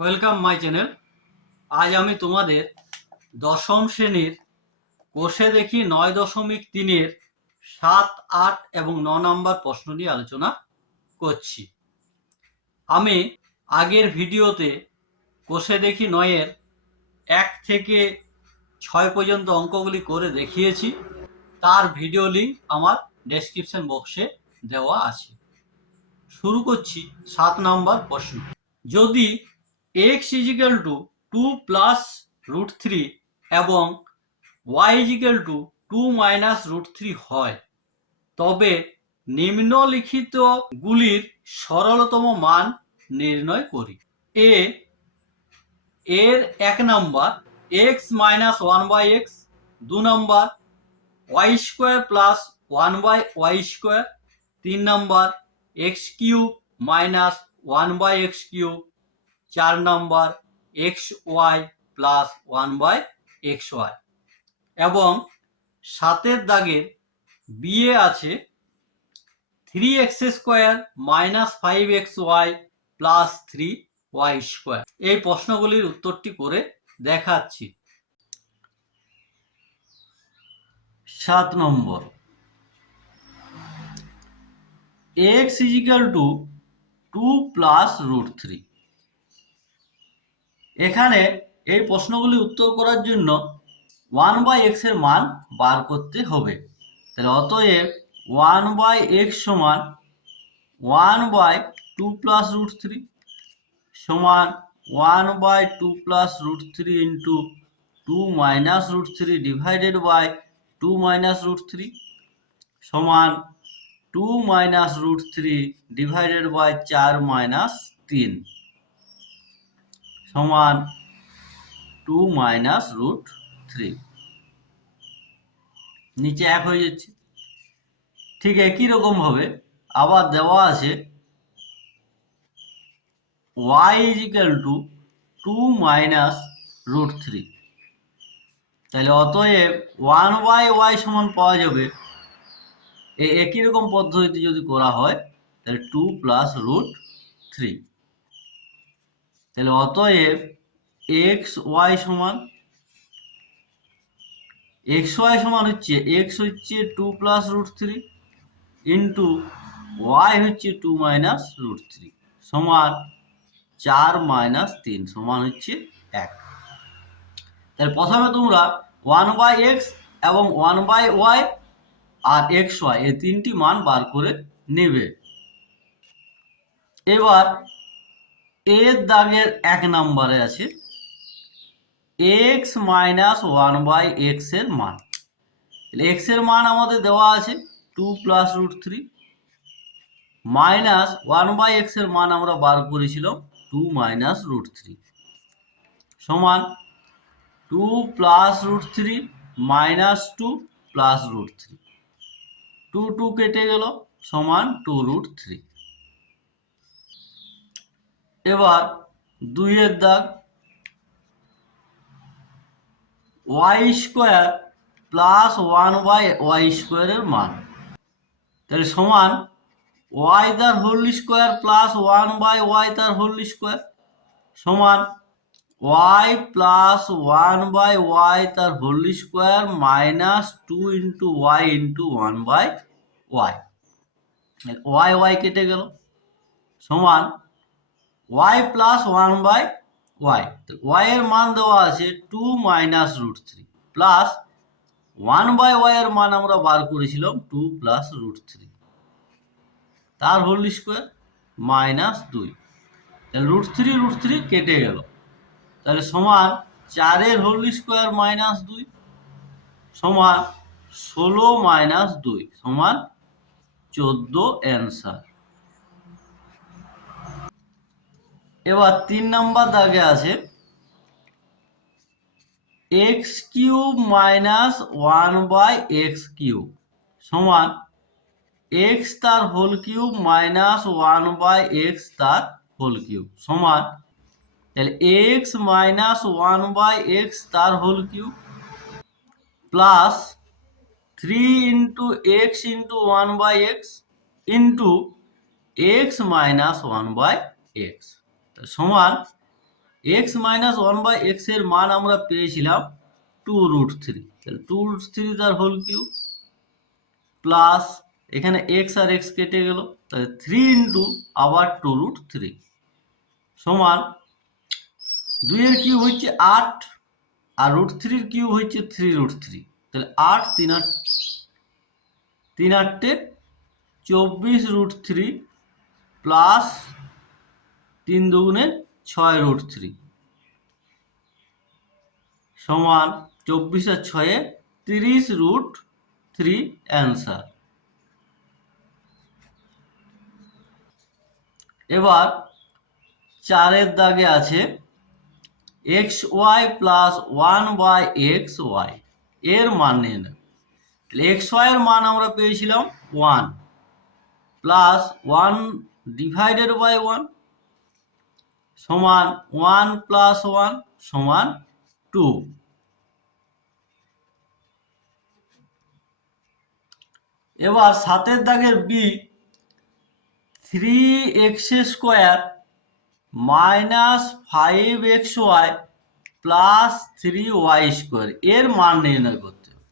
Welcome my channel. আজ আমি তোমাদের দশম শ্রেণীর কোষে দেখি 9.3-এর 7, 8 এবং 9 নম্বর প্রশ্ন নিয়ে আলোচনা করছি। আমি আগের ভিডিওতে কোষে দেখি 9-এর 1 থেকে 6 পর্যন্ত অঙ্কগুলি করে দেখিয়েছি। তার ভিডিও লিঙ্ক আমার ডেসক্রিপশন বক্সে দেওয়া আছে। শুরু করছি 7 নম্বর প্রশ্ন। যদি x = 2 + √3 এবং y = 2 - √3 হয়, তবে নিম্নলিখিতগুলির সরলতম মান নির্ণয় করি। এর 1 নম্বর x - 1/x, 2 নম্বর y² + 1/y², 3 নম্বর x³ - 1/x³, 4 নম্বর xy + 1/xy এবং 7 দাগের বিয়ে আছে 3x² - 5xy + 3y²। এই প্রশ্নগুলির উত্তরটি করে দেখাচ্ছি। 7 নম্বর x = 2 + √3। এখানে এই প্রশ্নগুলি উত্তর করার জন্য 1/x এর মান বার করতে হবে। তাহলে অতএব 1/x সমান 1/2 + √3 সমান 1/2 + √3 ইন্টু 2 - √3 ডিভাইডেড বাই 2 - √3 সমান 2 - √3 ডিভাইডেড বাই 4 - 3 সমান 2 - √3। নিচে 1 হয়ে যাচ্ছে। ঠিক একই রকম ভাবে আবার দেওয়া আছে y = 2 - √3। তাহলে অতএব 1/y সমান পাওয়া যাবে, একই রকম পদ্ধতিতে যদি করা হয় তাহলে 2 + √3। তাহলে অতএব xy সমান হচ্ছে x হচ্ছে 2 + √3 ইন্টু y হচ্ছে 2 - √3 সমান 4 - 3 সমান হচ্ছে 1। তাহলে প্রথমে তোমরা 1/x এবং 1/y আর xy এই তিনটি মান বার করে নেবে। এবার এর দাগের 1 নম্বরে আছে x - 1/x এর মান। x এর মান আমাদের দেওয়া আছে 2 + √3 মাইনাস 1/x এর মান আমরা বার করেছিলাম 2 - √3 সমান 2 + √3 মাইনাস 2 + √3, 2 2 কেটে গেল সমান 2 √3। এবার 2 এর দাগ y² + 1/y² এর মান। তাহলে সমান y তার হোল স্কোয়ার প্লাস 1/y তার হোল স্কোয়ার সমান y + 1/y তার whole square minus 2 × y × 1/y। y কেটে গেল সমান y + 1/y। y এর মান দেওয়া আছে 2 - √3 প্লাস 1/y এর মান আমরা বার করেছিলাম 2 + √3 তার হোল স্কোয়ার মাইনাস 2। তাহলে √3 কেটে গেল, তাহলে সমান 4 এর হোল স্কোয়ার মাইনাস 2 সমান 16 - 2 সমান 14 অ্যান্সার। এবার 3 নম্বর দাগে আছে x³ - 1/x³ সমান x তার হোল কিউব মাইনাস 1/x তার হোল কিউব সমান, তাহলে x - 1/x তার whole cube plus 3 × x × 1/x into x - 1/x সমান এক্স মাইনাস 1/x এর মান আমরা পেয়েছিলাম 2√3, তাহলে 2√3 তার হোল কিউব প্লাস এখানে এক্স আর এক্স কেটে গেল, তাহলে 3 ইন্টু আবার 2√3 সমান 2 এর কিউব হচ্ছে 8 আর √3 এর কিউব হচ্ছে 3√3, তাহলে 8 3 8 24√3 প্লাস 3 দুগুণে 6√3 সমান 24 আর 6 30√3 অ্যান্সার। এবার 4 দাগে আছে xy প্লাস 1/xy এর মান নির্ণয়। xy এর মান আমরা পেয়েছিলাম 1 প্লাস 1 ডিভাইডেড বাই 1 সমান 1 প্লাস 1 সমান 2। এবার 7 দাগের B 3x² minus 5xy plus 3y² এর মান নির্ণয় করতে হবে।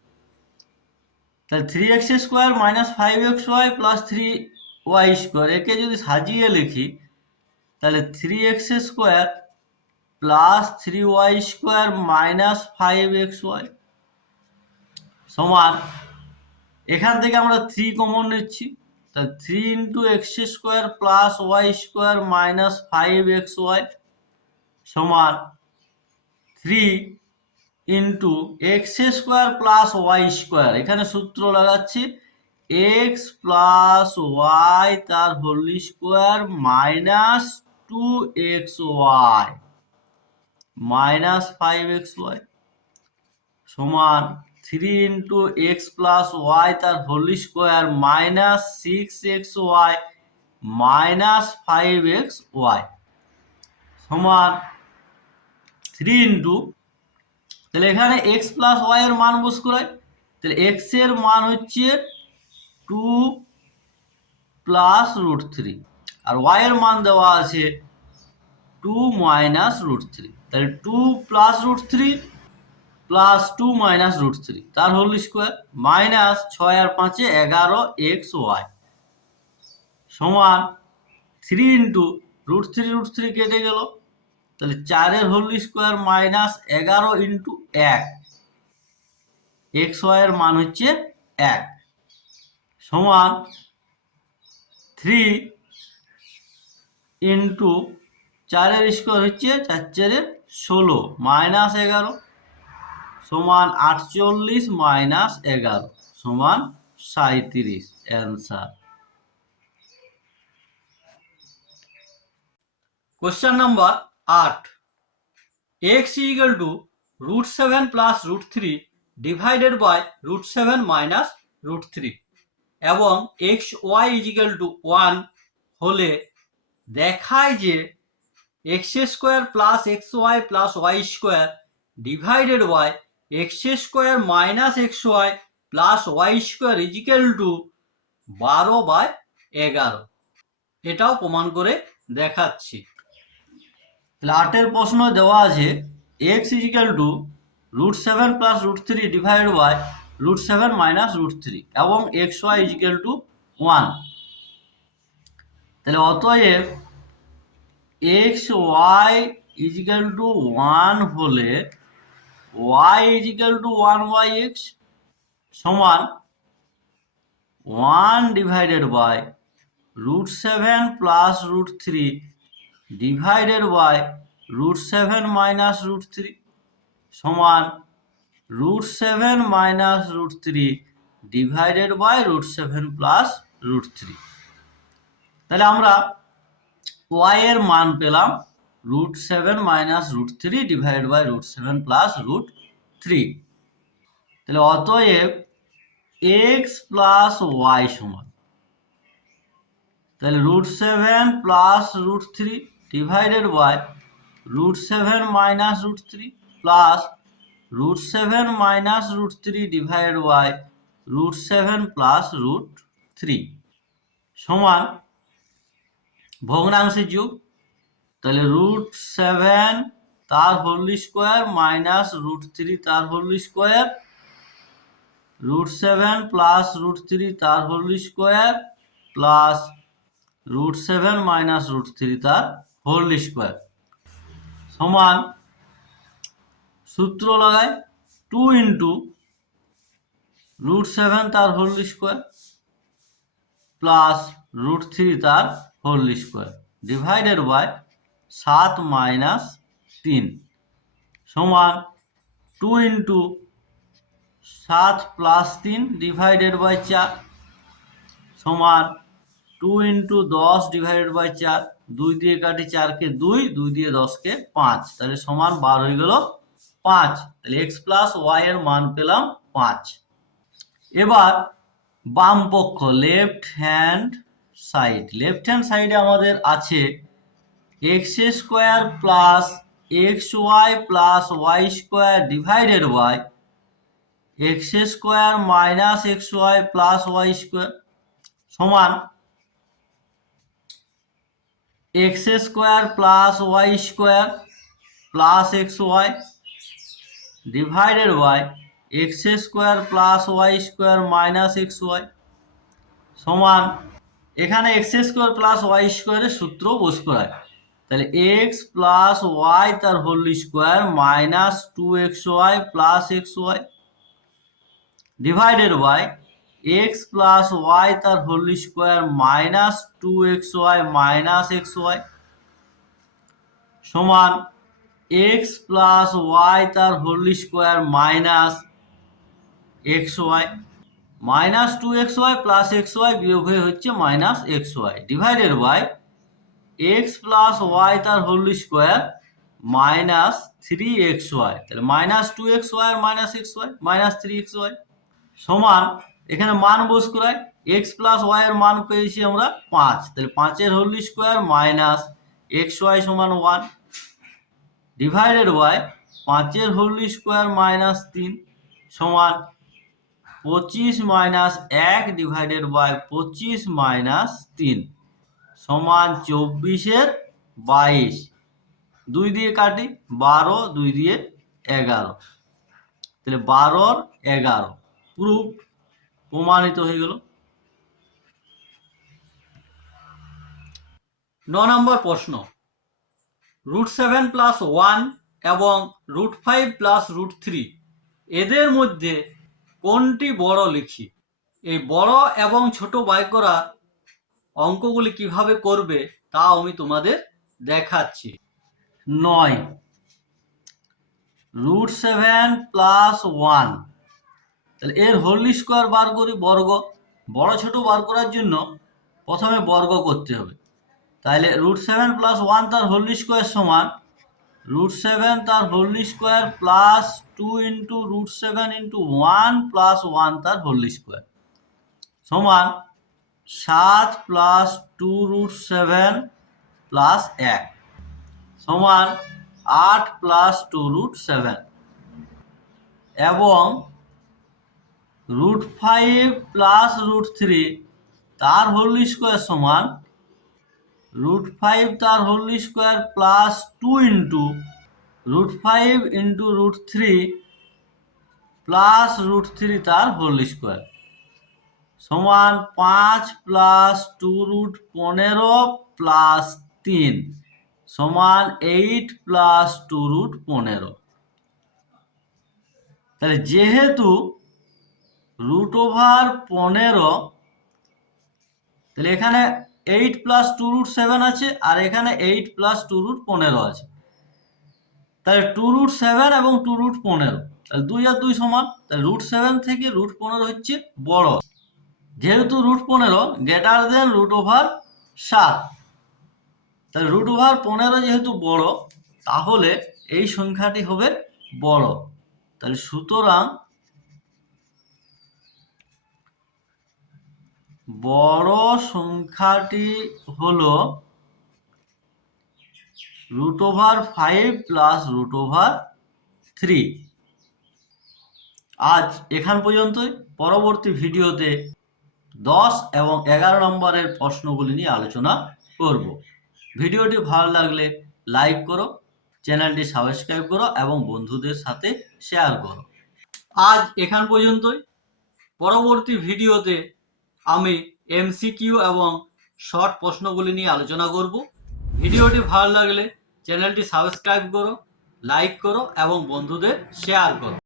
তাহলে 3x² minus 5xy plus 3y² একে যদি সাজিয়ে লিখি তাহলে 3x² plus 3y² minus 5xy সমান, এখান থেকে আমরা 3 কমন নিচ্ছি, তাহলে 3 into x² plus y² minus 5xy সমান 3 ইন্টু x² প্লাস y², এখানে সূত্র লাগাচ্ছি x প্লাস y তার whole square minus 2xy minus 5xy সমান 3 ইন্টু x প্লাস y তার whole square minus 6xy minus 5xy সমান 3 ইন্টু, তাহলে এখানে x প্লাস y এর মান বস করাই, তাহলে x এর মান হচ্ছে 2 প্লাস √3 আর y এর মান দেওয়া আছে 2 মাইনাস √3, তাহলে 2 প্লাস √3 প্লাস 2 মাইনাস √3 তার হোল স্কোয়ার মাইনাস 6 আর 5 11xy সমান 3 ইন্টু √3 কেটে গেল, তাহলে 4 এর whole square minus 11 into 1 xy এর মান হচ্ছে 1 সমান 3 ইন্টু 4 এর স্কোয়ার হচ্ছে 4 4 16 মাইনাস 11 সমান 48 মাইনাস 11 সমান 37 answer. Question number 8, x equal to √7 plus √3 divided by √7 minus √3 এবং xy ইকুয়াল টু 1 হলে দেখায় যে x² plus xy plus y² divided by x² minus xy plus y² equal to 12/11, এটাও প্রমাণ করে দেখাচ্ছি। তাহলে 8 প্রশ্ন দেওয়া আছে x equal to √7 plus √3 divided by √7 minus √3 এবং xy ইকুয়াল টু 1, তাহলে অতএব xy ইকুয়াল টু 1 হলে y ইকুয়াল টু 1/x সমান 1 divided by √7 plus √3 divided by √7 minus √3 সমান √7 মাইনাস √3 ডিভাইডেড বাই √7 প্লাস √3, তাহলে আমরা y এর মান পেলাম √7 মাইনাস √3 ডিভাইডেড বাই √7 প্লাস √3, তাহলে অতএব x প্লাস y সমান, তাহলে √7 plus √3 divided by √7 minus √3 plus √7 minus √3 divided by √7 plus √3 সমান ভগ্নাংশের যোগ, তাহলে √7 তার হোল স্কোয়ার মাইনাস √3 তার হোল স্কোয়ার, √7 প্লাস √3 তার হোল স্কোয়ার প্লাস √7 মাইনাস √3 তার হোল স্কোয়ার সমান সূত্র লাগায় 2 ইন্টু √7 তার হোল স্কোয়ার প্লাস √3 তার whole square divided by 7 minus 3 সমান 2 ইন্টু 7 প্লাস 3 ডিভাইডেড বাই 4 সমান 2 ইন্টু 10 ডিভাইডেড বাই 4, 2 দিয়ে কাটি 4 কে 2, 2 দিয়ে 10 কে 5, তাহলে সমান 12 হয়ে গেল 5। তাহলে x প্লাস y এর মান পেলাম 5। এবার বাম পক্ষ লেফট হ্যান্ড সাইডে আমাদের আছে x square plus xy plus y square divided by x square minus xy plus y square সমান x square plus y square plus xy divided by x square plus y square minus xy সমান এখানে x square plus y স্কোয়ারের সূত্র বস করায়, তাহলে x plus y তার whole square minus 2xy plus xy divided by x plus y তার whole square minus 2xy minus xy সমান x plus y তার whole square minus xy minus 2xy plus xy বিয়োগ হয়ে হচ্ছে minus xy divided by x plus y তার whole square minus 3xy, তাহলে minus 2xy আর minus xy minus 3xy সমান এখানে মান বস করায় x প্লাস y এর মান পেয়েছি আমরা 5, তাহলে 5 এর হোল স্কোয়ার মাইনাস xy সমান 1 ডিভাইডেড বাই 5 এর হোল স্কোয়ার মাইনাস 3 সমান 25 মাইনাস 1 ডিভাইডেড বাই 25 মাইনাস 3 সমান 24 এর 22, 2 দিয়ে কাটি 12, 2 দিয়ে 11, তাহলে 12 এর 11 প্রুফ প্রমাণিত হয়ে গেল। 9 নম্বর প্রশ্ন, √7 প্লাস 1 এবং √5 প্লাস √3 এদের মধ্যে কোনটি বড় লিখি। এই বড় এবং ছোট বাই করা অঙ্কগুলি কিভাবে করবে তা আমি তোমাদের দেখাচ্ছি। 9 √7 প্লাস 1, তাহলে এর হোল স্কোয়ার বার করি বর্গ, বড় ছোট বার করার জন্য প্রথমে বর্গ করতে হবে, তাহলে √7 প্লাস 1 তার হোল স্কোয়ার সমান √7 তার whole square plus 2 into √7 into 1 plus 1 তার হোল স্কোয়ার সমান 7 প্লাস 2√7 প্লাস 1 সমান 8 প্লাস 2√7 এবং √5 প্লাস √3 তার হোল স্কোয়ার সমান √5 তার whole square plus 2 into √5 into √3 plus √3 তার হোল স্কোয়ার সমান 5 প্লাস 2√15 প্লাস 3 সমান 8 প্লাস 2√15। তাহলে যেহেতু √15, তাহলে এখানে 8 প্লাস 2√7 আছে আর এখানে 8 প্লাস 2√15 আছে, তাহলে 2√7 এবং 2√15, তাহলে 2 আর 2 সমান, তাহলে √7 থেকে √15 হচ্ছে বড়, যেহেতু √15 গ্রেটার দেন √7, তাহলে √15 যেহেতু বড় তাহলে এই সংখ্যাটি হবে বড়, তাহলে সুতরাং বড় সংখ্যাটি হলো √5 প্লাস √3। আজ এখান পর্যন্তই, পরবর্তী ভিডিওতে 10 এবং 11 নম্বরের প্রশ্নগুলি নিয়ে আলোচনা করব। ভিডিওটি ভালো লাগলে লাইক করো, চ্যানেলটি সাবস্ক্রাইব করো এবং বন্ধুদের সাথে শেয়ার করো। আজ এখান পর্যন্তই। পরবর্তী ভিডিওতে আমি এমসিকিউ এবং শর্ট প্রশ্নগুলি নিয়ে আলোচনা করব। ভিডিওটি ভালো লাগলে চ্যানেলটি সাবস্ক্রাইব করো, লাইক করো এবং বন্ধুদের শেয়ার করো।